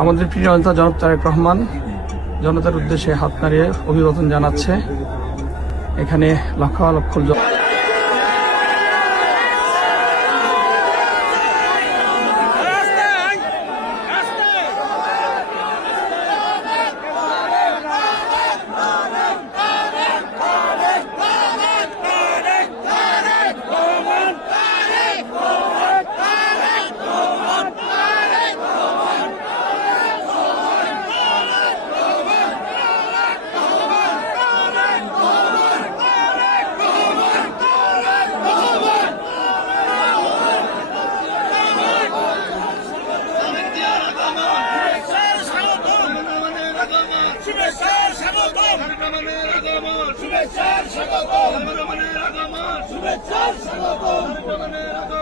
আমাদের প্রিয় নেতা জনাব তারেক রহমান জনতার উদ্দেশ্যে হাত নাড়িয়ে অভিবাদন জানাচ্ছে। এখানে লক্ষ লক্ষ শুভেচ্ছা স্বাগতম।